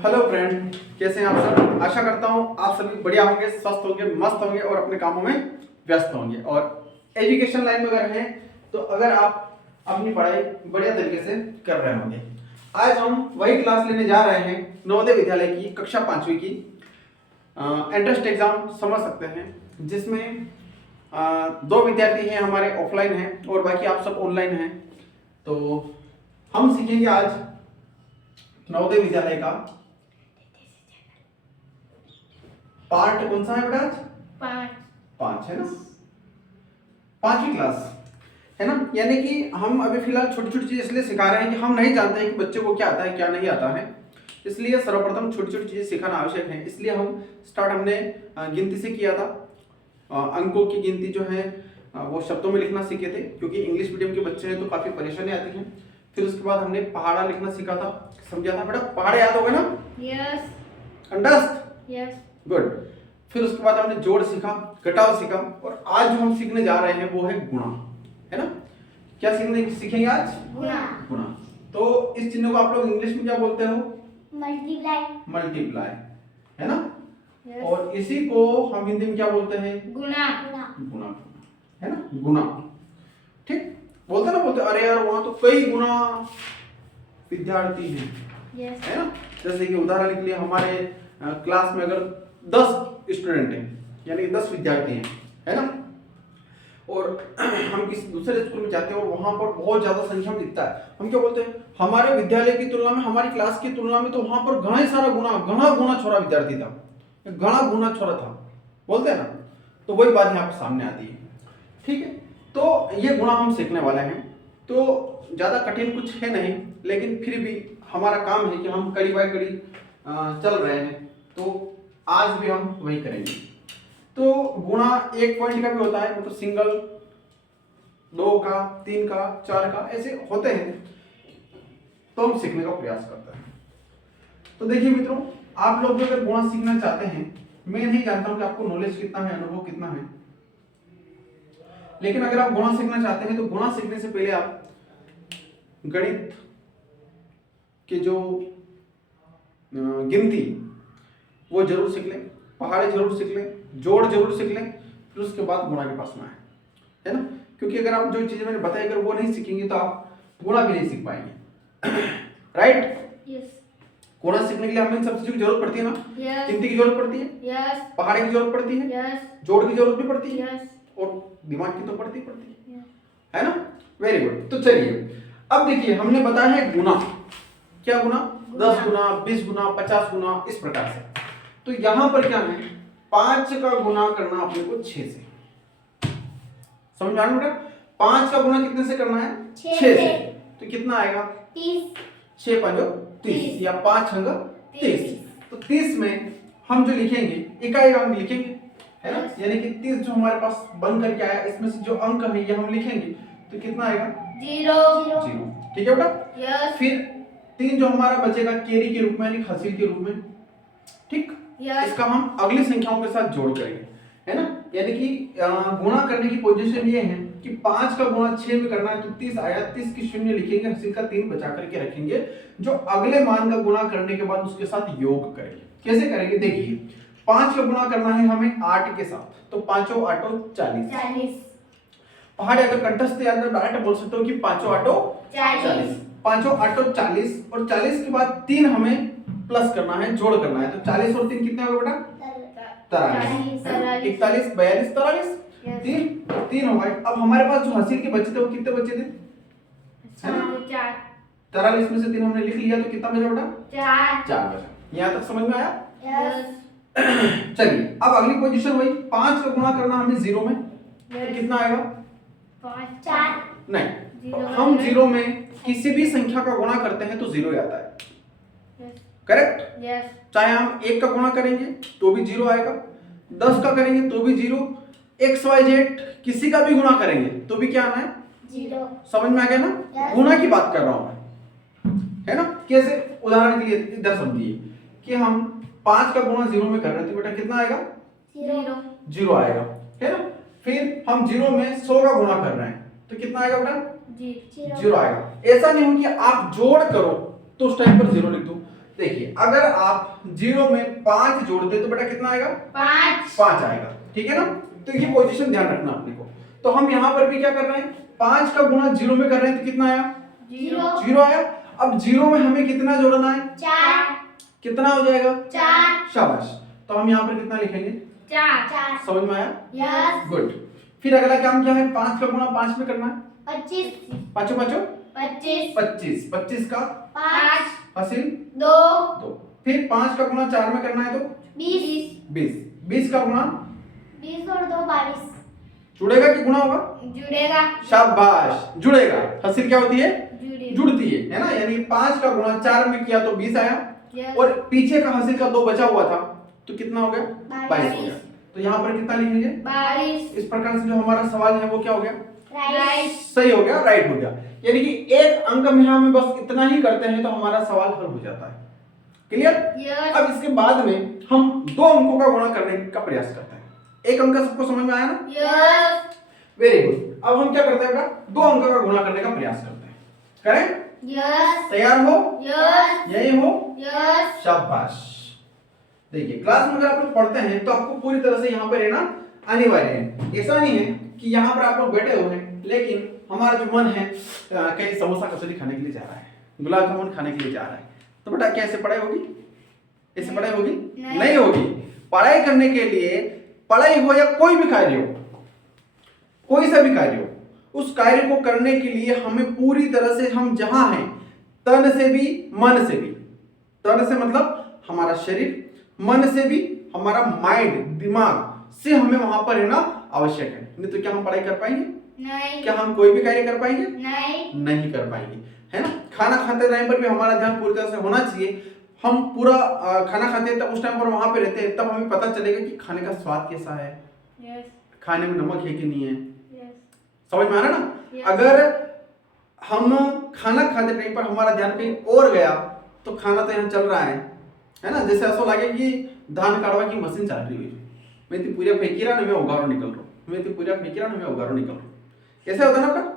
Hello friend, कैसे हैं आप सब। आशा करता हूँ आप सभी बढ़िया होंगे, स्वस्थ होंगे, मस्त होंगे और अपने कामों में व्यस्त होंगे। और एजुकेशन लाइन में अगर हैं तो अगर आप अपनी पढ़ाई बढ़िया तरीके से कर रहे होंगे। आज हम वही क्लास लेने जा रहे हैं नवोदय विद्यालय की कक्षा 5वीं की एंट्रेंस एग्जाम समझ सकते हैं, जिसमें 2 विद्यार्थी हैं हमारे ऑफलाइन हैं और बाकी आप सब ऑनलाइन हैं। तो हम सीखेंगे आज नवोदय विद्यालय का पार्ट कौन सा है बेटा? आज 5 है ना, 5वीं क्लास है ना। यानी कि हम अभी फिलहाल छोटी छोटी चीजें इसलिए सिखा रहे हैं कि हम नहीं जानते हैं कि बच्चे को क्या आता है क्या नहीं आता है, इसलिए सर्वप्रथम छोटी छोटी चीजें सिखाना आवश्यक है। इसलिए हम स्टार्ट हमने गिनती से किया था। अंकों की गिनती जो है वो शब्दों में लिखना सीखे थे, क्योंकि इंग्लिश मीडियम के बच्चे हैं तो काफी परेशानी आती है। फिर उसके बाद हमने पहाड़ा लिखना सीखा था, समझा था बेटा? पहाड़ याद होगा ना? यस। अंडरस्ट? यस। गुड। फिर उसके बाद हमने जोड़ सीखा, घटाव सीखा, और आज जो हम सीखने जा रहे हैं वो है गुणा, है ना। क्या सीखेंगे आज? गुणा। गुणा। तो इस चिन्ह को आप लोग इंग्लिश में क्या बोलते हो? मल्टीप्लाई। मल्टीप्लाई, है ना। yes. और इसी को हम हिंदी में क्या बोलते हैं? गुणा। गुणा, है ना, गुणा। ठीक बोलते ना, बोलते अरे यार वहां तो कई गुना विद्यार्थी हैं, yes. है ना। जैसे कि उदाहरण के लिए हमारे क्लास में अगर 10 स्टूडेंट हैं, यानी 10 विद्यार्थी हैं, है ना, और हम किसी दूसरे स्कूल में जाते हैं और वहां पर बहुत ज्यादा संख्या में दिखता है, हम क्या बोलते हैं? हमारे विद्यालय की तुलना में, हमारी क्लास की तुलना में तो वहां पर घना ही सारा घना गुना छोरा विद्यार्थी था, घना गुना छोरा था, बोलते हैं ना। तो वही बात यहाँ पर सामने आती है, ठीक है। तो ये गुणा हम सीखने वाले हैं, तो ज्यादा कठिन कुछ है नहीं, लेकिन फिर भी हमारा काम है कि हम कड़ी बाय कड़ी चल रहे हैं, तो आज भी हम वही करेंगे। तो गुणा 1 पॉइंट का भी होता है, मतलब सिंगल, 2 का, 3 का, 4 का, ऐसे होते हैं, तो हम सीखने का प्रयास करते हैं। तो देखिए मित्रों, आप लोग अगर गुणा सीखना चाहते हैं, मैं नहीं जानता हूं कि आपको नॉलेज कितना है, अनुभव कितना है, लेकिन अगर आप गुणा सीखना चाहते हैं तो गुणा सीखने से पहले आप गणित के जो गिनती वो जरूर सीख लें, पहाड़े जरूर सीख लें, जोड़ जरूर सीख लें, फिर उसके बाद गुणा के पास में आए, है ना। क्योंकि अगर आप जो चीजें मैंने बताई अगर वो नहीं सीखेंगे तो आप गुणा भी नहीं सीख पाएंगे, राइट? यस। गुणा सीखने के लिए हमें इन सब चीजों की जरूरत पड़ती है ना। यस। गिनती की जरूरत पड़ती है, यस। पहाड़े की जरूरत पड़ती है, यस। जोड़ की जरूरत भी पड़ती है, यस। और दिमाग की तो पड़ती है ना। Very good. तो चलिए अब देखिए, हमने बताया है गुना। क्या गुना? 10 गुना, 20 गुना, 50 गुना, इस प्रकार से। तो यहां पर क्या है, 5 का गुना करना अपने को 6 से, समझ में आ रहा है? 5 का गुना कितने से करना है? 6 से। तो कितना आएगा? 30। 6 5 30 या 5 अंग 30। तो 30 में हम जो लिखेंगे इकाई अंक लिखेंगे, है ना। यानी कि 30 जो हमारे पास बन करके आया, इसमें से जो अंक है ये हम लिखेंगे, तो कितना आएगा? 0। ठीक है बेटा। यस। फिर 3 जो हमारा बचेगा केरी के रूप में, यानी खसीर के रूप में, ठीक। यस। इसका हम अगली संख्याओं के साथ जोड़ करेंगे, है ना। यानी कि गुणा करने की पोजीशन ये है कि 5 का गुणा 6 में करना है, तो 30 आया, 30 की शून्य लिखेंगे, हसीर का 3 बचा करके रखेंगे, जो अगले मान का गुणा करने के बाद उसके साथ योग करेंगे। कैसे करेंगे? देखिए, 5 का गुणा करना है हमें 8 के साथ, तो 5 8 40। पहाड़ अगर कंठस्थ याद है डायरेक्ट बोल सकते हो कि 5 8 40। 5 8 40, और 40 के बाद 3 हमें प्लस करना है, जोड़ करना है, तो 40 और 3 कितने होगा बेटा? 43। 41 42 43, 3 हो गए। अब हमारे पास जो हसीर के बचे थे वो कितने बचे थे? 43 में से 3 हमने लिख लिया, तो कितना बचा बेटा? 4 बचा। यहाँ तक समझ में आया? यस। चलिए अब अगली पोजीशन वही, 5 का गुणा करना हमें 0 में, तो कितना आएगा? 4 नहीं, हम 0 में किसी भी संख्या का गुणा करते हैं तो 0 आता है, करेक्ट? यस। चाहे हम 1 का गुणा करेंगे तो भी 0 आएगा, 10 का करेंगे तो भी 0, XYZ किसी का भी गुणा करेंगे तो भी क्या आना है? 0। समझ में आ गया ना? Yes. गुणा की बात कर रहा हूं मैं, है ना। कैसे? उदाहरण के लिए इधर समझिए कि हम 5 का गुणा 0 में कर रहे थे, बेटा कितना आएगा? 0 आएगा, है ना। फिर हम 0 में 100 का गुणा कर रहे हैं, तो कितना आएगा बेटा? 0 आएगा। ऐसा नहीं हो कि आप जोड़ करो तो उस टाइम पर 0 लिख दो, देखिए अगर आप 0 में 5 जोड़ते तो बेटा कितना आएगा? 5 आएगा, ठीक है ना। तो ये पोजीशन ध्यान रखना अपने को। तो हम यहाँ पर भी क्या कर रहे हैं, 5 का गुणा 0 में कर रहे हैं तो कितना आया? 0 आया। अब 0 में हमें कितना जोड़ना है? 4। कितना हो जाएगा? 4। शाबाश। तो हम यहाँ पर कितना लिखेंगे? 4। समझ में आया? यस। गुड। फिर अगला काम क्या है? 5 का गुणा 5 में करना है। 25। पाँचों पाँचों 25। 25, 25 का 5। हासिल 2। 2। फिर 5 का गुणा 4 में करना है तो 20। 20, 20 का गुणा 20 और 2 22। जुड़ेगा कि गुणा होगा? जुड़ेगा। शाबाश, जुड़ेगा। हासिल क्या होती है? जुड़ेगा। जुड़ती है ना। यानी 5 का गुणा 4 में किया तो 20 आया, यस। और पीछे का हासिल का 2 बचा हुआ था तो कितना हो गया? 22 हो 22। गया। तो यहाँ पर कितना लिखेंगे? 22। इस प्रकार से जो हमारा सवाल है वो क्या हो गया? राइट। सही हो गया, राइट हो गया। यानी कि एक अंक में हमें बस इतना ही करते हैं तो हमारा सवाल हल हो जाता है। क्लियर? यस। अब इसके बाद में हम 2 अंकों का गुणा करने का प्रयास करते हैं। एक अंक सबको समझ में आया ना? यस। Very good. अब हम क्या करते हैं बेटा? 2 अंकों का गुणा करने का प्रयास करते हैं। करें? यस। तैयार हो? यस। यही हो? यस। शाबाश। देखिए क्लास में अगर आप लोग पढ़ते हैं तो आपको पूरी तरह से यहाँ पर रहना अनिवार्य है। ऐसा नहीं है कि यहाँ पर आप लोग बैठे हुए हैं लेकिन हमारा जो मन है कहीं समोसा कचौरी खाने के लिए जा रहा है, गुलाब जामुन खाने के लिए जा रहा है, तो बेटा क्या ऐसे पढ़ाई होगी? ऐसे पढ़ाई होगी? नहीं होगी। पढ़ाई करने के लिए, पढ़ाई हो या कोई भी कार्य हो, कोई सा भी कार्य हो, उस कार्य को करने के लिए हमें पूरी तरह से, हम जहां हैं तन से भी मन से भी, तन से मतलब हमारा शरीर, मन से भी हमारा माइंड, दिमाग से हमें वहां पर रहना आवश्यक है। नहीं तो क्या हम पढ़ाई कर पाएंगे? नहीं। क्या हम कोई भी कार्य कर पाएंगे? नहीं। नहीं कर पाएंगे, है ना। खाना खाते टाइम पर भी हमारा ध्यान पूरी तरह से होना चाहिए। हम पूरा खाना खाते हैं तब उस टाइम पर वहां पे रहते हैं, तब हमें पता चलेगा कि खाने का स्वाद कैसा है, यस। खाने में नमक है कि नहीं है। यस। समझ में आ रहा है ना? Yes. अगर हम खाना खाते टाइम पर हमारा ध्यान कहीं और गया तो खाना तो यहाँ चल रहा है ना। जैसे ऐसा लगे कि धान काढ़वा की मशीन चल रही हुई, मैं तो पूरा फेंकीरा ना मैं उगारो निकल रहा हूँ, मैं तो पूरा फेंकीरा ना मैं उगारो निकल रहा हूँ। ऐसा होता है ना बेटा।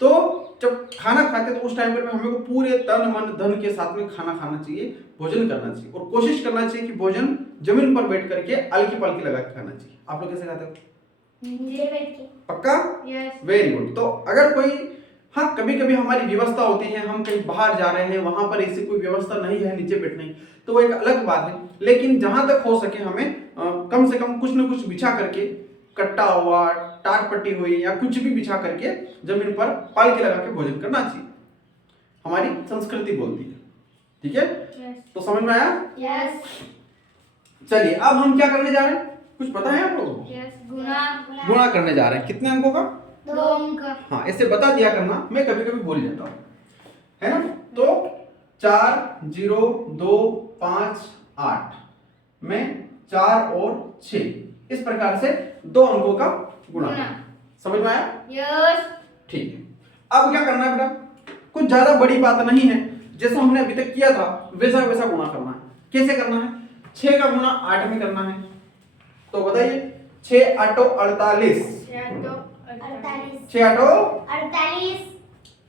तो जब खाना खाते तो उस टाइम पर हमें को पूरे तन मन धन के साथ में खाना खाना चाहिए, भोजन करना चाहिए, और कोशिश करना चाहिए कि भोजन जमीन पर बैठ करके अलकी पलकी लगा के खाना चाहिए। आप लोग कैसे खाते हो? नीचे बैठ के। पक्का? यस। Very good. तो अगर कोई, हाँ कभी कभी हमारी व्यवस्था होती है, हम कहीं बाहर जा रहे हैं, वहां पर ऐसी कोई व्यवस्था नहीं है नीचे बैठने की, तो वो एक अलग बात है। लेकिन जहां तक हो सके हमें कम से कम कुछ न कुछ बिछा करके, कट्टा हुआ, टाट पट्टी हुई, या कुछ भी बिछा करके जमीन पर पालकी लगा के भोजन करना चाहिए। हमारी संस्कृति बोलती है। ठीक है? यस। तो समझ में आया? यस। चलिए अब हम क्या करने जा रहे हैं, कुछ पता है आप लोगों को? यस। गुना। गुणा करने जा रहे हैं। कितने अंकों का? 2 अंक। हाँ ऐसे बता दिया करना, मैं कभी कभी भूल जाता हूँ, है ना। तो 4 0 2 5 8 में 4 और 6, इस प्रकार से 2 अंकों का गुणा। समझ में आया? यस। ठीक है। अब क्या करना है बेटा? कुछ ज्यादा बड़ी बात नहीं है, जैसा हमने अभी तक किया था वैसा वैसा गुणा करना है। कैसे करना है? 6 का गुणा 8 में करना है। तो बताइए, 6 8 48, 6 8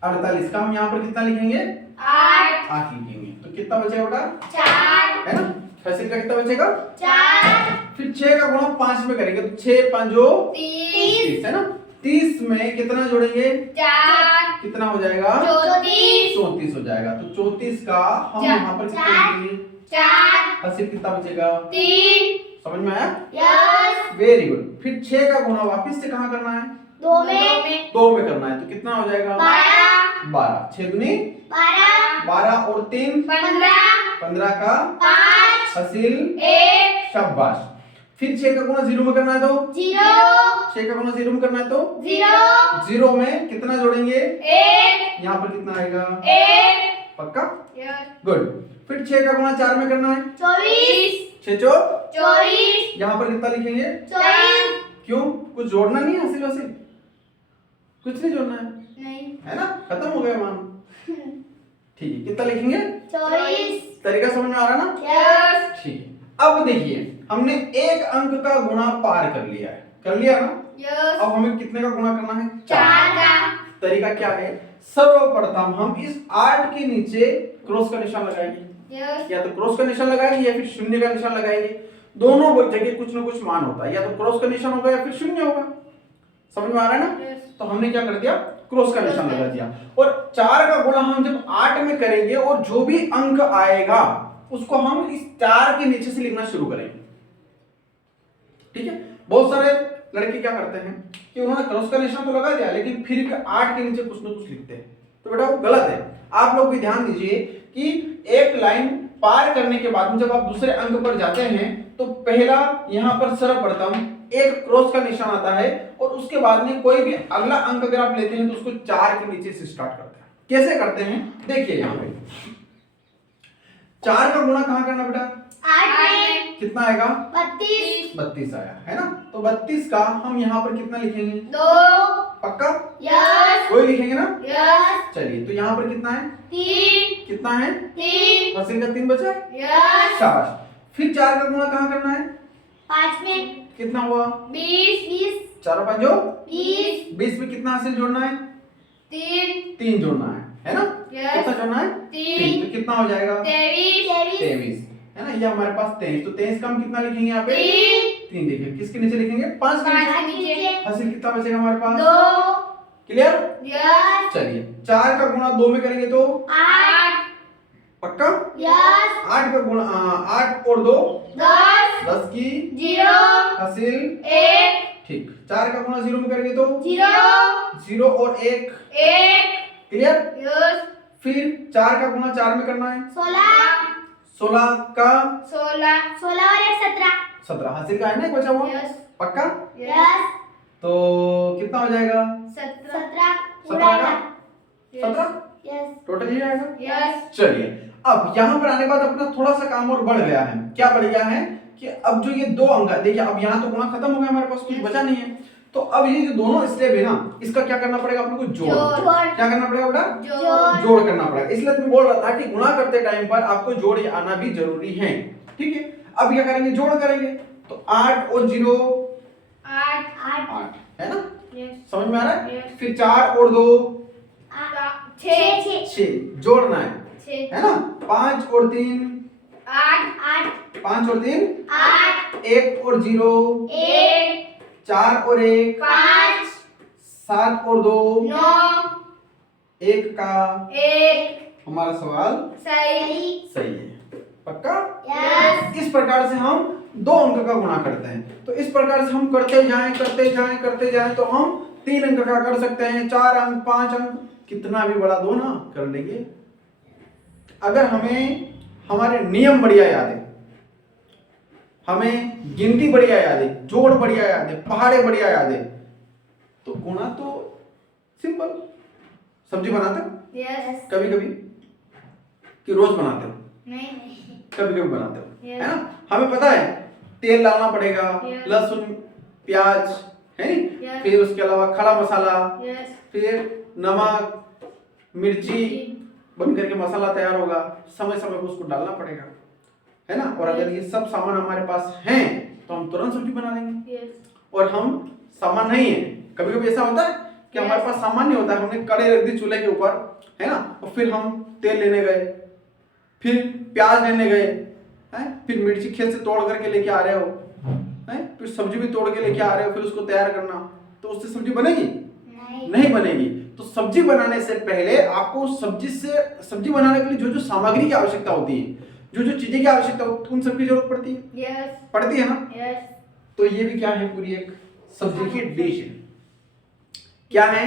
48 का हम यहाँ पर कितना लिखेंगे? 8 लिखेंगे। तो कितना बचेगा बेटा? 4। है ना। फैसिल का कितना बचेगा? 4। फिर 6 का गुणा 5 में करेंगे तो 6 5 30। है ना। 30 में कितना जोड़ेंगे? 4। कितना हो जाएगा? 34। 34 हो जाएगा। तो 34 का हम चार। यहाँ पर कितना लिखेंगे? 4। फैसिल कितना बचेगा? 3। समझ में आया? यस। Very good. फिर 6 का गुणा वापस से कहाँ करना है? 2 में। 2 में करना है। तो कितना हो जाएगा? 12। 6 दूनी 12। 12 और 3 15 का 5। हासिल 1। शाबाश। फिर 6 का गुणा 0 में करना है तो 0। 6 का गुणा 0 में करना है तो 0। 0 में कितना जोड़ेंगे? 1। यहाँ पर कितना आएगा? 1। पक्का? यस। गुड। फिर 6 का गुणा 4 में करना है 24। 6 चौ 24। यहाँ पर कितना लिखेंगे? 24। क्यों? कुछ जोड़ना नहीं है? हासिल हासिल कुछ नहीं जोड़ना है, नहीं। है ना। खत्म हो गया मान। ठीक है, कितना लिखेंगे? 24। तरीका समझ में आ रहा है ना? यस। ठीक है। अब देखिए हमने एक अंक का गुणा पार कर लिया है, कर लिया ना। यस। अब हमें कितने का गुणा करना है? 4 का। तरीका क्या है? सर्वप्रथम हम इस 8 के नीचे क्रॉस का निशान लगाएंगे। यस या तो क्रॉस का निशान लगाएंगे या फिर शून्य का निशान लगाएंगे। दोनों जगह कुछ ना कुछ मान होता है, या तो क्रॉस का निशान होगा या फिर शून्य होगा। समझ में आ रहा है ना? तो हमने क्या कर दिया, क्रॉस का निशान लगा दिया। और 4 का गुणा हम जब 8 में करेंगे और जो भी अंक आएगा उसको हम इस 4 के नीचे से लिखना शुरू करेंगे। ठीक है, बहुत सारे लड़के क्या करते हैं कि उन्होंने क्रॉस का निशान तो लगा दिया लेकिन फिर भी 8 के नीचे कुछ ना कुछ लिखते हैं, तो बेटा वो गलत है। आप लोग भी ध्यान दीजिए कि एक लाइन पार करने के बाद में जब आप दूसरे अंक पर जाते हैं तो पहला यहाँ पर सर्वप्रथम एक क्रॉस का निशान आता है और उसके बाद में कोई भी अगला अंक अगर आप लेते हैं तो उसको 4 के नीचे से स्टार्ट करते हैं। कैसे करते हैं देखिए, यहाँ पे 4 का गुणा कहाँ करना बेटा, 8 में कितना आएगा, 32 32 आया है ना। तो 32 का हम यहाँ पर कितना लिखेंगे, 2 पक्का, यस कोई लिखेंगे ना। यस चलिए तो यहाँ पर कितना है, 3 कितना है, 3 हासिल का 3 बचा है, यस शाबाश। फिर 4 का गुणा कहाँ करना है, 5 में कितना हुआ, 20 4 5 जो 20 20 में कितना हासिल जोड़ना है, 3 जोड़ना है ना। Yes. कितना जोड़ना है, 3, तो कितना हो जाएगा, 23 है ना। ये हमारे पास 23, तो 23 का हम कितना लिखेंगे यहाँ पे, 3 देखिए किसके नीचे लिखेंगे, 5 के नीचे। हासिल कितना बचेगा हमारे पास, 2 क्लियर। यस चलिए 4 का गुणा 2 में करेंगे तो 8 पक्का, यस 8 का गुणा 8 और 2 10 10 की 0 हासिल 1 ठीक। 4 का गुणा 0 में करेंगे तो 0 0 और 1 1 क्लियर। यस फिर 4 का गुणा 4 में करना है, 16 16 का 16 और 1 17 17 हासिल का है ना, एक बचा हुआ यस पक्का। यस तो कितना हो जाएगा, 17 17 का 17 यस टोटल ही आएगा। यस चलिए अब यहाँ पर आने के बाद अपना थोड़ा सा काम और बढ़ गया है। क्या बढ़ गया है कि अब जो ये 2 अंक है, देखिए अब यहाँ तो गुणा खत्म हो गया, हमारे पास कुछ बचा नहीं है। तो अब ये जो दोनों स्टेप है ना, इसका क्या करना पड़ेगा अपने को, जोड़। क्या करना पड़ेगा बेटा, जोड़ करना पड़ेगा। इसलिए मैं बोल रहा था कि गुणा करते टाइम पर आपको जोड़ आना भी जरूरी है। ठीक है, अब क्या करेंगे, जोड़ करेंगे। तो 8 और 0 8 है ना, समझ में आ रहा है। फिर 4 और 2 6 जोड़ना है ना। 5 और 3 5 और 3 1 और 0 4 और 1 7 और 2 1 का हमारा सवाल सही है पक्का। इस प्रकार से हम 2 अंक का गुणा करते हैं। तो इस प्रकार से हम करते जाएं तो हम 3 अंक का कर सकते हैं, 4 अंक 5 अंक कितना भी बड़ा दो ना कर लेंगे। अगर हमें हमारे नियम बढ़िया याद है, हमें गिनती बढ़िया याद है, जोड़ बढ़िया याद है, पहाड़े बढ़िया याद है, तो गुणा तो सिंपल। सब्जी बनाते हो कभी कभी कि रोज बनाते हो, कभी कभी बनाते हो है ना। हमें पता है तेल डालना पड़ेगा, लहसुन प्याज है नी, फिर उसके अलावा खड़ा मसाला, फिर नमक मिर्ची बन करके मसाला तैयार होगा, समय समय पर उसको डालना पड़ेगा है ना। और अगर ये सब सामान हमारे पास हैं तो हम तुरंत सब्जी बना लेंगे। और हम सामान नहीं है, कभी कभी ऐसा होता है कि हमारे पास सामान नहीं होता है, हमने कड़ाई रख दी चूल्हे के ऊपर है ना, और फिर हम तेल लेने गए, फिर प्याज लेने गए हैं, फिर मिर्ची खेत से तोड़ करके लेके आ रहे हो हैं, फिर सब्जी भी तोड़ के लेके आ रहे हो, फिर उसको तैयार करना, तो उससे सब्जी बनेगी नहीं बनेगी। तो सब्जी बनाने से पहले आपको सब्जी बनाने के लिए जो जो सामग्री की आवश्यकता होती है, जो जो चीजें की आवश्यकता होती है, उन सब की जरूरत पड़ती है ना। तो ये भी क्या है, पूरी एक सब्जी की डिश है। क्या है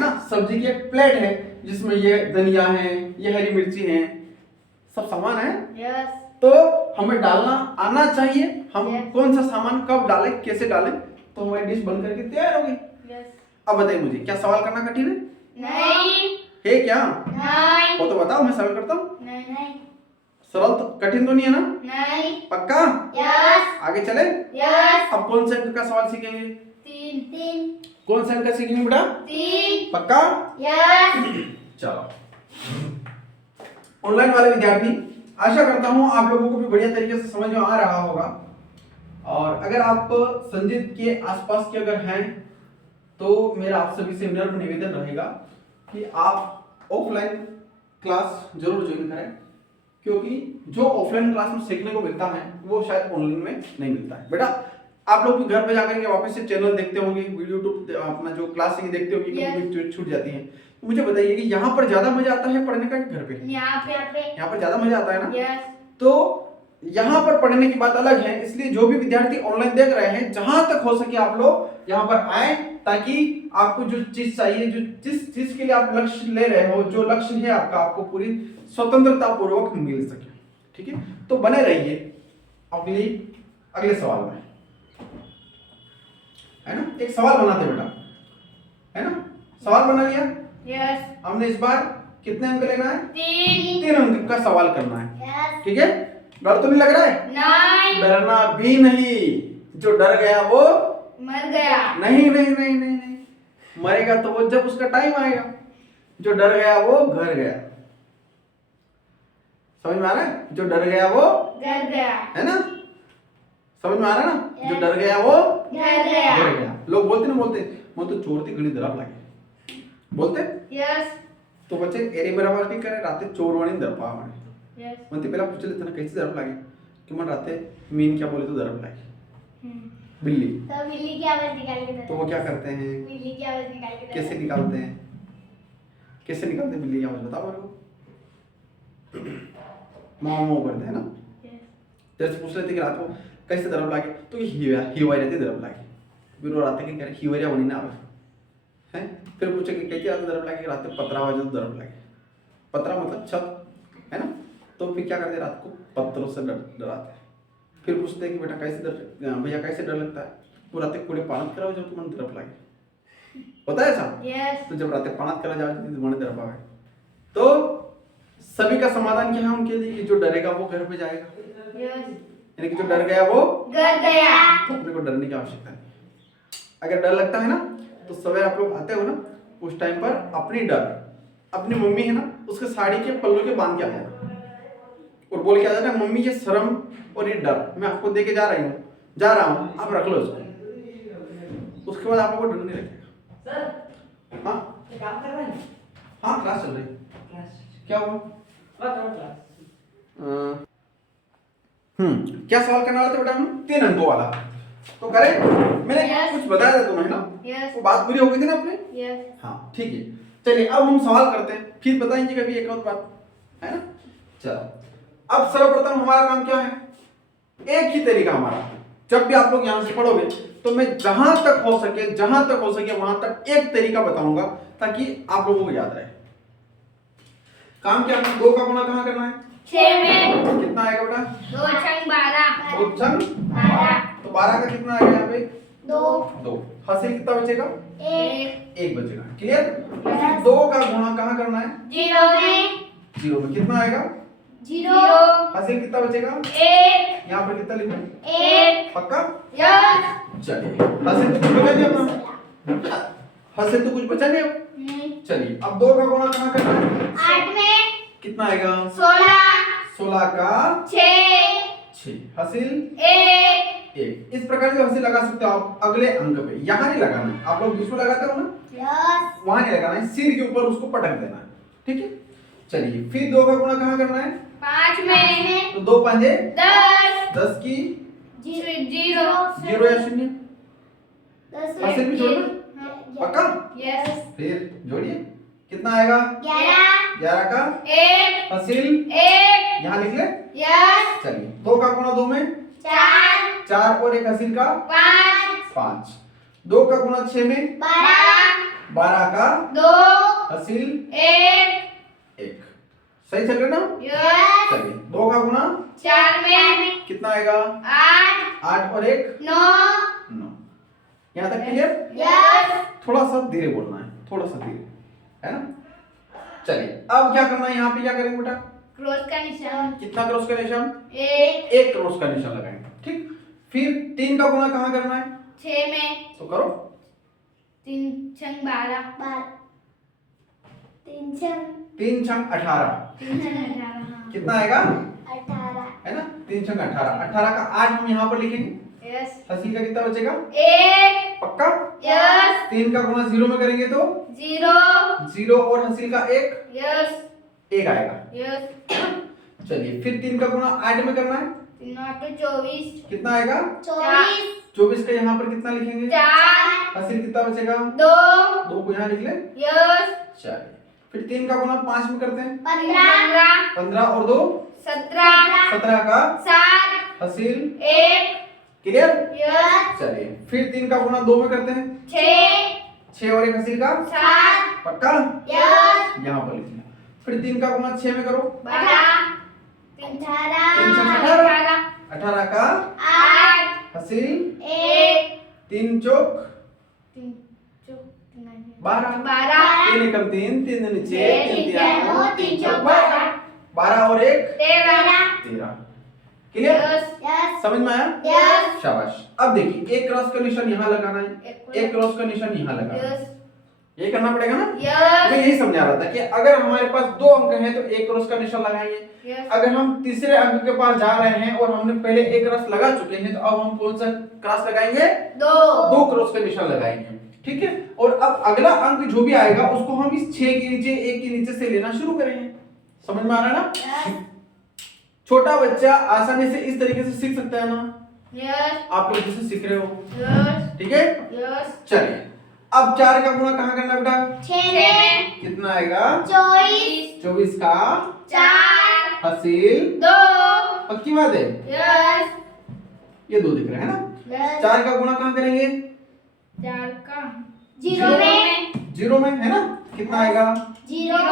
ना, सब्जी की एक प्लेट है जिसमें ये धनिया है, ये हरी मिर्ची है, सब सामान है। तो हमें डालना आना चाहिए, हम कौन सा सामान कब डालें, कैसे डालें, तो हमारी डिश बन करके तैयार होगी। अब बताइए मुझे, क्या सवाल करना कठिन है क्या? वो तो बताओ, मैं सरल करता हूँ। सरल तो कठिन तो नहीं है ना, पक्का? आगे चले। अब कौन से अंक का सवाल सीखेंगे, कौन से अंक का सीखेंगे बेटा, पक्का? चलो ऑनलाइन वाले विद्यार्थी, आशा करता हूं आप लोगों को भी बढ़िया तरीके से समझ में आ रहा होगा। और अगर आप संजीत के आसपास के अगर हैं तो मेरा आप सभी से विनम्र निवेदन रहेगा कि आप ऑफलाइन क्लास जरूर ज्वाइन करें। क्योंकि जो ऑफलाइन क्लास में सीखने को मिलता है वो शायद ऑनलाइन में नहीं मिलता है। बेटा आप लोग भी घर पे जाकर के वापस से चैनल देखते होंगे, यूट्यूब अपना जो क्लास है देखते होंगे, कभी छूट जाती है। तो मुझे बताइए कि यहाँ पर ज्यादा मजा आता है पढ़ने का कि घर पे? यहाँ पर ज्यादा मजा आता है ना। यस। तो यहाँ पर पढ़ने की बात अलग है, इसलिए जो भी विद्यार्थी ऑनलाइन देख रहे हैं जहां तक हो सके आप लोग यहाँ पर आए, ताकि आपको जो चीज चाहिए, जो जिस चीज के लिए आप लक्ष्य ले रहे हो, जो लक्ष्य है आपका, आपको पूरी स्वतंत्रता पूर्वक मिल सके। ठीक है, तो बने रहिए अगले सवाल में, है ना। एक सवाल बनाते बेटा, है ना। सवाल बना लिया। यस। हमने इस बार कितने अंक लेना है? 3 अंक का सवाल करना है। यस। ठीक है, डर तो नहीं लग रहा है? नहीं। डरना भी नहीं, जो डर गया वो मर गया। नहीं नहीं नहीं नहीं नहीं, मरेगा तो वो जब उसका टाइम आएगा। जो डर गया वो घर गया। समझ में आ रहा है? जो डर गया वो घर गया, है ना। समझ में आ रहा है ना? जो डर गया वो घर गया। घर गया। लोग बोलते ना, बोलते मैं तो चोर थी घड़ी दरप लागे बोलते। यस। तो बच्चे एरी बराबर की करे राते चोर वाणी दरपा वाणी यस। म्हणते पहला पूछ लेते ना कैसे दरप लागे, कि मन राते मीन क्या बोले तो दरप लागे। बिल्ली, तो बिल्ली की आवाज निकाल के तो वो क्या करते हैं? बिल्ली की आवाज निकाल के कैसे निकालते हैं? कैसे निकालते हैं बिल्ली की आवाज, बताओ मेरे को। माँ माँ करते हैं ना। जैसे पूछ लेते कि रात को कैसे दरप लागे, तो ये हिवाई रहती दरप लागे। फिर वो रात के कह रहे हिवरिया होनी ना आवे हैं। फिर पूछे कि कैसे रात दरप लागे, रात पतरा आवाज तो दरप लागे। पतरा मतलब छत, है ना। तो फिर क्या करते हैं, रात को पत्थरों से डराते हैं। फिर पूछते हैं कि बेटा कैसे डर, भैया कैसे डर लगता है? तो रात कूड़े पानत कराओ जब तुम्हें दरप लागे, होता है ऐसा। यस। तो जब रात पानत करा जाओ तो तुम्हें दरप आवे। तो सभी का समाधान क्या है उनके लिए, कि जो डरेगा वो घर पे जाएगा। यस। यानी कि जो डर गया वो घर गया। तो अपने को डरने की आवश्यकता नहीं। अगर डर लगता है ना, तो सवेरे आप लोग आते हो ना, उस टाइम पर अपनी डर, अपनी मम्मी है ना, उसके साड़ी के पल्लू के बांध के आ जाना और बोल के आ जाना, मम्मी ये शर्म और ये डर मैं आपको दे के जा रहा हूँ, आप रख लो इसको। उसके बाद आप लोगों को डर नहीं लगेगा। सर हाँ काम कर रहे हैं? हाँ, क्लास चल रही है। क्लास क्या हुआ? क्लास क्या सवाल करने वाले थे बेटा हम? 3 अंकों वाला तो करें। मैंने Yes. कुछ बताया था तुम्हें, है ना। यस। वो बात पूरी हो गई थी ना अपने। यस। हाँ ठीक है, चलिए अब हम सवाल करते हैं, फिर बताएंगे कभी एक और बात, है ना। चलो अब सर्वप्रथम हमारा काम क्या है, एक ही तरीका हमारा। जब भी आप लोग यहाँ से पढ़ोगे तो मैं जहां तक हो सके वहां तक एक तरीका बताऊंगा, ताकि आप लोगों को याद रहे। काम क्या है, 2 का गुणा कहाँ करना है? 6 में कितना आएगा बेटा? 2 छंग 12। 2 छंग 12। तो 12 का कितना आएगा यहाँ पे? 2। हासिल कितना बचेगा? 1। 1 बचेगा। क्लियर। 2 का गुणा कहाँ करना है? 0 में। 0 में कितना आएगा? 0। हासिल कितना बचेगा? 1। यहाँ पर कितना लिखा? 1। पक्का? यस। चलिए, हासिल तो कुछ बचा नहीं अपना, हासिल तो कुछ बचा नहीं अब। चलिए अब 2 का गुणा कहाँ करना है? 8 में। कितना आएगा? 16। 16 का 6। हासिल 1। 1। इस प्रकार से हासिल लगा सकते हो आप अगले अंक पे। यहाँ नहीं लगाना है, आप लोग बीच में लगाते हो ना, यस। वहां नहीं लगाना है, सिर के ऊपर उसको पटक देना है। ठीक है, चलिए फिर 2 का गुणा कहाँ करना है? 5 में। तो 2 पंजे 10। 10 की 0। 0 या 0 हासिल भी जोड़ना, पक्का? यस। फिर जोड़िए, कितना आएगा? 11। 11 का 1। हासिल 1। यहाँ लिख ले। यस। चलिए 2 का गुणा 2 में 4। 4 और 1 हासिल का 5। 5। 2 का गुणा 6 में 12। 12 का 2। हासिल 1। 1। सही चल रहा है ना? यस। चलिए 2 का गुणा 4 में कितना आएगा? 8। 8 और 1 9। 9। यहाँ तक क्लियर? यस। थोड़ा सा धीरे बोलना है, थोड़ा सा धीरे, है ना। चलिए अब क्या करना है, यहाँ पे क्या करेंगे बेटा? क्रॉस का निशान। कितना क्रॉस का निशान? 1। 1 क्रॉस का निशान लगाएंगे। ठीक, फिर 3 का गुणा कहाँ करना है? 6 में। तो करो। 3 छंग 12। 3 छंग 3 छंग 18 18। कितना आएगा? 18। है ना, 3 छंग 18। 18 का 8 हम यहाँ पर लिखेंगे। यस। हासिल का कितना बचेगा? 1। पक्का? यस। 3 का गुणा 0 में करेंगे तो 0। 0 और हासिल का 1 यस। 1 आएगा। यस। चलिए फिर 3 का गुणा 8 में करना है, 3 8 24, कितना आएगा? 24, 24 का यहाँ पर कितना लिखेंगे? 4, हासिल कितना बचेगा? 2, 2 को यहाँ लिख ले। यस, चलिए फिर 3 का गुणा 5 में करते हैं, 15, 15 और 2 17, 17 का 7, हासिल 1, क्लियर। यस, चलिए फिर 3 का गुणा 2 में करते हैं, 6, 6 और 1 हासिल का 7, पक्का यस, यहाँ पर लिखना। फिर 3 का गुणा 6 में करो, 18, 18 का 8, हासिल 1, 3 चौक 3 12, 12, 3 एकम 3, 3 दूनी 6, 3 3 तिया 9, 3 3 चौक 12, 12 और 1 13, 13। क्लियर, यस, समझ में आया? यस, शाबाश। अब देखिए एक क्रॉस का निशान यहाँ लगाना है, एक क्रॉस का निशान यहाँ लगाना है, यस, ये करना पड़ेगा ना। यस, मैं यही समझा रहा था कि अगर हमारे पास 2 अंक हैं तो एक क्रॉस का निशान लगाएंगे, यस, अगर हम तीसरे अंक के पास जा रहे हैं और हमने पहले एक क्रॉस लगा चुके हैं तो अब हम कौन सा क्रॉस लगाएंगे? 2 क्रॉस का निशान लगाएंगे, ठीक है। और अब अगला अंक जो भी आएगा उसको हम इस 6 के नीचे 1 के नीचे से लेना शुरू करेंगे। समझ में आ रहा है ना? छोटा बच्चा आसानी से इस तरीके से सीख सकता है ना, यस, आप लोग जैसे सीख रहे हो, यस, ठीक है। यस, चलिए अब 4 का गुणा कहाँ करना है बेटा? 6 में कितना आएगा? 24, 24 का 4, हासिल 2, पक्की बात है, यस, ये 2 दिख रहे हैं ना। यस, 4 का गुणा कहाँ करेंगे? 4 का 0 में 0 में है ना, कितना आएगा? 0,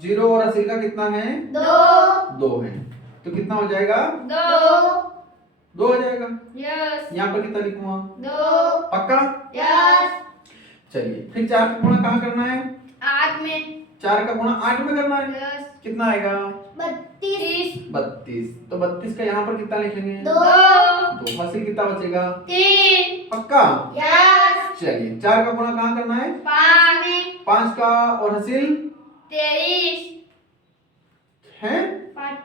0 और हासिल का कितना है? 2, 2 है, तो कितना हो जाएगा? 2 हो जाएगा। यस, यहाँ पर कितना लिखूंगा? 2, पक्का। यस, चलिए फिर 4 का गुणा कहाँ करना है? 8 में 4 का गुणा 8 में करना है, यस, कितना आएगा? 32, 32, तो 32 का यहाँ पर कितना लिखेंगे? 2, 2 हासिल कितना बचेगा? 3, पक्का। यस, चलिए 4 का गुणा कहाँ करना है? 5 में 5 का और हासिल 23, है 5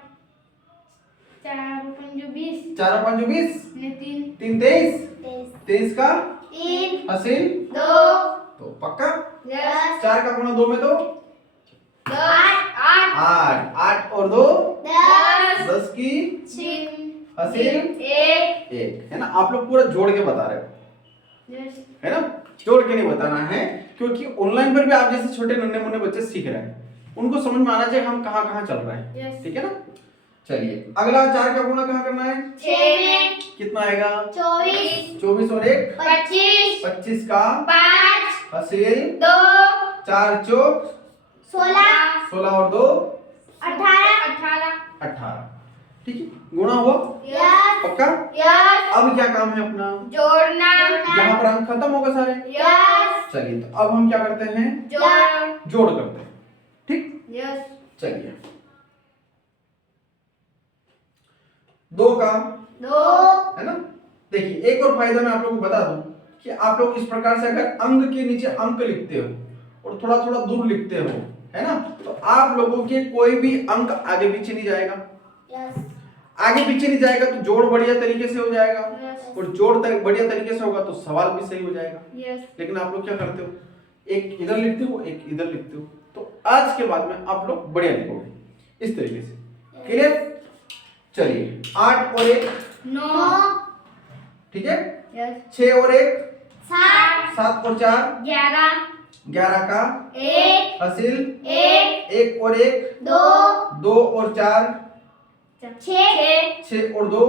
4 5 20 4 और 5 20, ने 3 3 23, 23 का 3 हासिल 2, तो पक्का। यस, 4 का गुणा 2 में तो 8 8, 8 और 2 10 10 की 6 हासिल 1, 1 है ना। आप लोग पूरा जोड़ के बता रहे हो, यस, है ना, जोड़ के नहीं बताना है, क्योंकि ऑनलाइन पर भी आप जैसे छोटे नन्हे मुन्ने बच्चे सीख रहे हैं, उनको समझ में आना चाहिए हम कहाँ कहाँ चल रहे हैं, यस, ठीक है ना। चलिए अगला 4 का गुणा कहाँ करना है? 6 में कितना आएगा? 24 24 और 1 25 25 का 5 हासिल 2 4 चौक 16 16 और 2 18 18, ठीक है, गुणा हुआ यस, पक्का। यस, अब क्या काम है अपना? जोड़ना यहाँ पर अंक खत्म होगा सारे। यस, चलिए तो अब हम क्या करते हैं? जोड़ करते हैं, ठीक। यस, चलिए 2 का 2 है ना। देखिए एक और फायदा मैं आप लोगों को बता दूं कि आप लोग इस प्रकार से अगर अंक के नीचे अंक लिखते हो और थोड़ा थोड़ा दूर लिखते हो, है ना, तो आप लोगों के कोई भी अंक आगे पीछे नहीं जाएगा। यस, आगे पीछे नहीं जाएगा तो जोड़ बढ़िया तरीके से हो जाएगा, यस, और जोड़ बढ़िया तरीके से होगा तो सवाल भी सही हो जाएगा। यस, लेकिन आप लोग क्या करते हो? एक इधर लिखते हो, एक इधर लिखते हो, तो आज के बाद में आप लोग बढ़िया लिखोगे इस तरीके से। क्लियर? चलिए 8 और 1 9 ठीक है, यस, 6 और 1 7 7 और 4 11 11 का 1 हासिल 1 1 और 1 2 2 और 4 6 6 और 2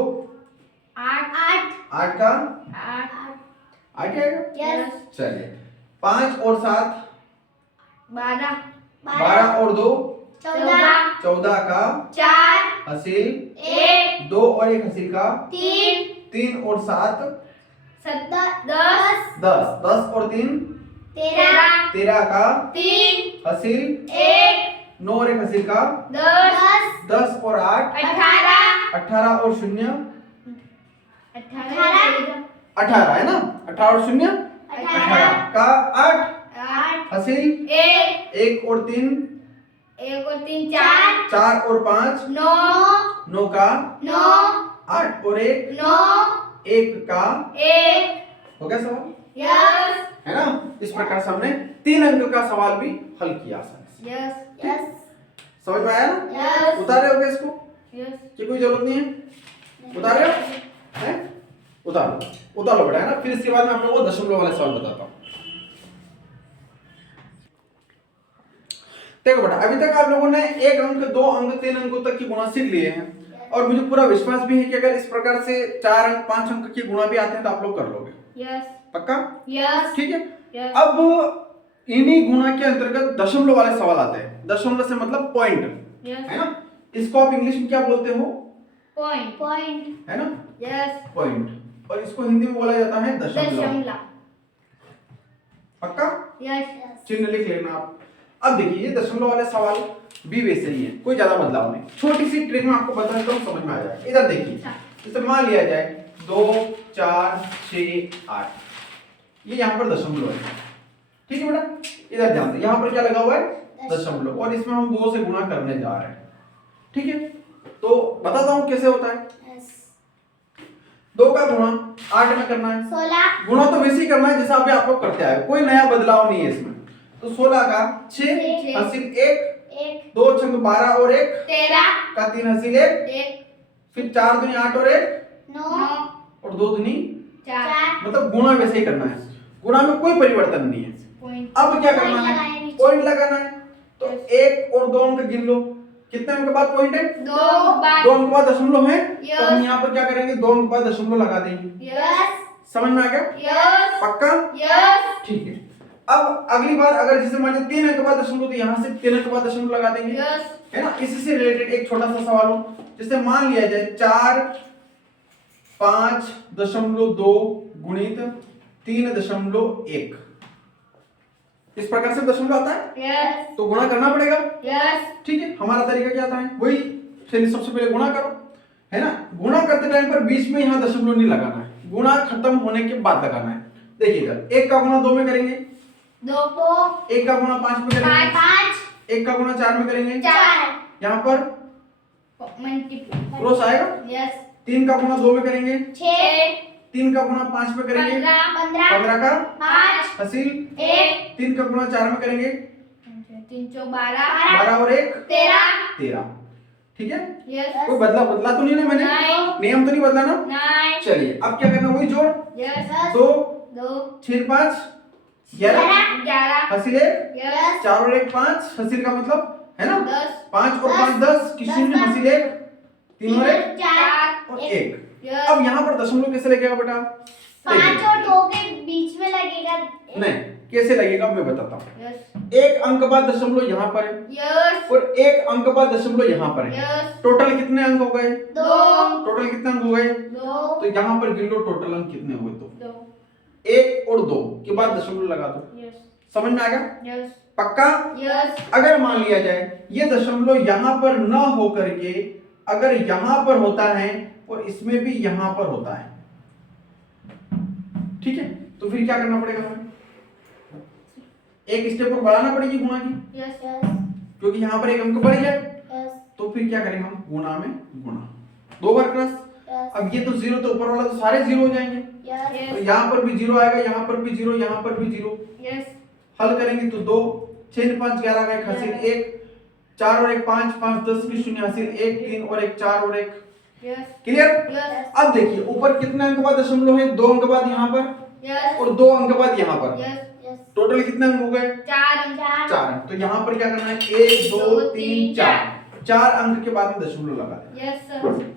8 8 का 8 8 आएगा। यस, चलिए 5 और 7 12 12 और 2 14 14 का 4 हासिल 1 2 और 1 हासिल का 3 3 और 7 10 10 10 और 3 13 13 का 3 हासिल 1 9 और 1 हासिल का 10 10 और 8 18 18 और 0 18 18 है ना, 18 और 0 18 का 8 8 हासिल 1 1 और 3 1 और 3 4 4 और 5 9 9 का 9 8 और 1 9 1 का 1 हो गया सवाल, यस, है ना। इस प्रकार से हमने 3 अंक का सवाल भी हल किया आसानी से। यस, समझ में आया ना? यस, उतारे हो गए इसको? यस कि कोई जरूरत नहीं है? उतार रहे हो? हैं? उतार लो बेटा, है ना। फिर इसके बाद मैं आप लोगों को दशमलव वाले सवाल बताता हूँ। देखो बेटा, अभी तक आप लोगों ने 1 अंक, 2 अंक, 3 अंकों तक की गुणा सीख लिए हैं और मुझे पूरा विश्वास भी है कि अगर इस प्रकार से 4 अंक, 5 अंक की गुणा भी आते हैं तो आप लोग कर लोगे। यस पक्का? यस ठीक है। यस अब इन्हीं गुणा के अंतर्गत दशमलव वाले सवाल आते हैं। दशमलव से मतलब पॉइंट, है ना। इसको आप इंग्लिश में क्या बोलते हो? पॉइंट है ना, यस पॉइंट। और इसको हिंदी में बोला जाता है दशमलव। दशमलव पक्का? यस चिन्ह लिख लेना आप। अब देखिए, ये दशमलव वाले सवाल भी वैसे ही है, कोई ज्यादा बदलाव नहीं। छोटी सी ट्रिक मैं आपको बता देता हूँ, समझ में आ जाएगा। इधर देखिए, जैसे मान लिया जाए 2, 4, 6, 8, ये यहाँ पर दशमलव है। ठीक है बेटा, इधर ध्यान दे, यहाँ पर क्या लगा हुआ है? दशमलव। और इसमें हम 2 से गुणा करने जा रहे हैं। ठीक है, तो बताता हूँ कैसे होता है। 2 का गुणा 8 में करना है। 16 गुणा तो वैसे ही करना है जैसा अभी आप लोग करते आए, कोई नया बदलाव नहीं है इसमें। तो 16 का 6 हासिल 1, 2 छंग 12 और 1 13 का 3 हासिल 1, 1 फिर 4 दूनी 8 और 1 9 और 2 दूनी 4 मतलब गुणा वैसे ही करना है। गुणा में कोई परिवर्तन नहीं है। पॉइंट अब क्या करना है? पॉइंट लगाना है। तो 1 और 2 अंक गिन लो, कितने अंक बाद पॉइंट है? 2 2 अंक बाद दशमलव है। Yes. तो हम यहाँ पर क्या करेंगे? 2 अंक बाद दशमलव लगा देंगे। यस समझ में आ गया? यस पक्का? यस ठीक है। अब अगली बार अगर जैसे मान लो 3 अंक बाद दशमलव, तो यहाँ से 3 अंक बाद दशमलव लगा देंगे। यस है ना। इसी से रिलेटेड एक छोटा सा सवाल हो, जैसे मान लिया जाए 4, 5.2 गुणित 3.1, इस प्रकार से दशमलव आता है। यस तो गुणा करना पड़ेगा। यस ठीक है, हमारा तरीका क्या था? वही, चलिए सबसे पहले गुणा करो, है ना। गुणा करते टाइम पर बीच में यहाँ दशमलव नहीं लगाना है, गुणा खत्म होने के बाद लगाना है। देखिए इधर 1 का गुणा 2 में करेंगे, 2 को 1 का गुणा 5 में करेंगे, 5 1 का गुणा 4 में करेंगे, 4 यहाँ पर मल्टीप्लाई क्रॉस आएगा। यस 3 का गुणा 2 में करेंगे, 6 3 का गुणा 5 में करेंगे, 15 का 5 हासिल 1 3 का गुणा 4 में करेंगे, 3 चौ 12 12 और 1 13 ठीक है। यस कोई बदला तो नहीं ना मैंने? नहीं। नियम तो नहीं बदला ना? 9 चलिए अब क्या करना, वही जोड़, यस 2 2 6 5 11 11 हासिल 1 यस 4 और 1 5, हासिल का मतलब है ना 10 5 और 5 10, किसी में हासिल 1 3 और 1 4 और 1। यस अब यहाँ पर दशमलव कैसे लगेगा बेटा? 5 और 2 के बीच में लगेगा नहीं, कैसे लगेगा मैं बताता हूँ। यस 1 अंक बाद दशमलव यहाँ पर है यस और 1 अंक बाद दशमलव यहाँ पर है। यस टोटल कितने अंक हो गए? 2 टोटल कितने अंक हो गए? 2 तो यहाँ पर गिन लो टोटल अंक कितने हुए। तो 2 1 और 2 के बाद दशमलव लगा दो। यस समझ में आ गया? यस पक्का? यस अगर मान लिया जाए ये दशमलव यहाँ पर न हो करके अगर यहाँ पर होता है और इसमें भी यहाँ पर होता है, ठीक है, तो फिर क्या करना पड़ेगा हमें? एक स्टेप और बढ़ाना पड़ेगी गुणा की, यस क्योंकि यहाँ पर एक अंक बढ़ गया। यस तो फिर क्या करेंगे हम? गुणा में गुणा, 2 बार क्रॉस। अब ये तो 0, तो ऊपर वाला तो सारे 0 हो जाएंगे। तो यहाँ पर भी 0 आएगा, यहाँ पर भी 0, यहाँ पर भी 0। यस हल करेंगे तो 2 6 5 11 का 1 हासिल 1, 4 और 1 5 5 10 की 0 हासिल 1 3 और 1 4 और 1। Yes clear? यस अब देखिए ऊपर कितने अंक बाद दशमलव है? 2 अंक बाद यहाँ पर यस और 2 अंक बाद यहाँ पर। यस टोटल कितने अंक हो गए? 4 4 अंक। तो यहाँ पर क्या करना है? 1 2 3 4, 4 अंक के बाद में दशमलव लगा दें। यस सर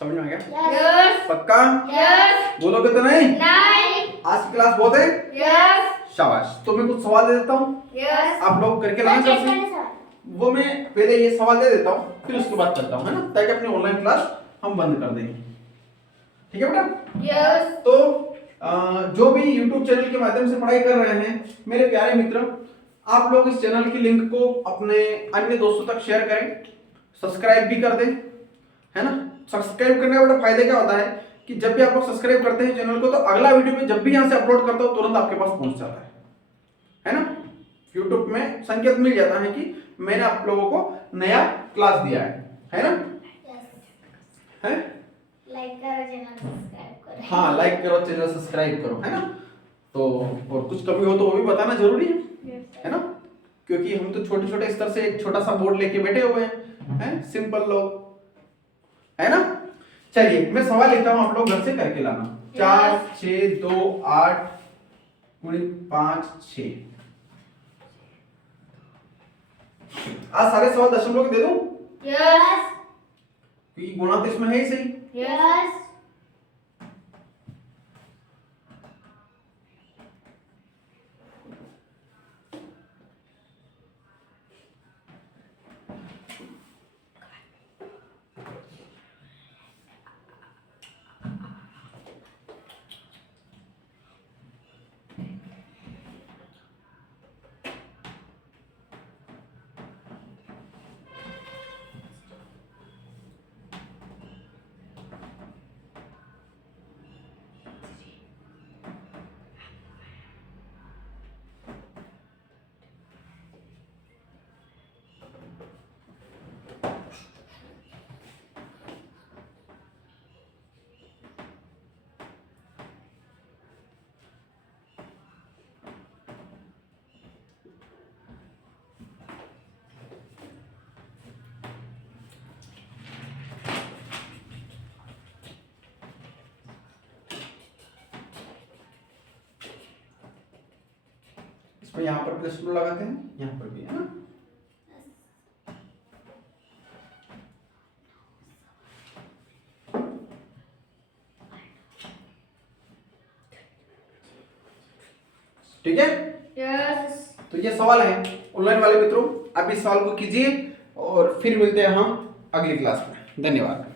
समझ में आ गया? यस पक्का? यस बोलोगे तो नहीं? नहीं आज की क्लास बहुत है। यस शाबाश। तो मैं कुछ सवाल दे देता हूँ, यस आप लोग करके लाना चाहते हैं। वो मैं पहले ये सवाल दे देता हूँ, फिर उसके बाद करता हूँ, है ना, ताकि अपनी ऑनलाइन क्लास हम बंद कर देंगे। ठीक है बेटा? यस तो जो भी YouTube चैनल के माध्यम से पढ़ाई कर रहे हैं मेरे प्यारे मित्र, आप लोग इस चैनल की लिंक को अपने अन्य दोस्तों तक शेयर करें, सब्सक्राइब भी कर दें, है ना। सब्सक्राइब करने का बड़ा फायदा क्या होता है कि जब भी आप लोग सब्सक्राइब करते हैं चैनल को, तो अगला वीडियो में जब भी यहाँ से अपलोड करता हूँ तुरंत आपके पास पहुंच जाता है ना। YouTube में संकेत मिल जाता है कि मैंने आप लोगों को नया क्लास दिया है ना। है? लाइक करो, चैनल सब्सक्राइब करो। हाँ, लाइक करो, चैनल सब्सक्राइब करो, है ना। तो और कुछ कमी हो तो वो भी बताना जरूरी है ना। क्योंकि हम तो छोटे छोटे स्तर से एक छोटा सा बोर्ड लेके बैठे हुए हैं, सिंपल लोग, है ना। चलिए मैं सवाल लेता हूं, आप लोग घर से करके लाना। 4 6 2 8 5 6। आज सारे सवाल दशमलव के दे दूं यस क्योंकि गुणा तो इसमें है ही सही। यस इसमें यहाँ पर प्लस टू लगाते हैं, यहाँ पर भी, है ना। ठीक है, यस तो ये सवाल है ऑनलाइन वाले मित्रों, आप इस सवाल को कीजिए और फिर मिलते हैं हम अगली क्लास में। धन्यवाद।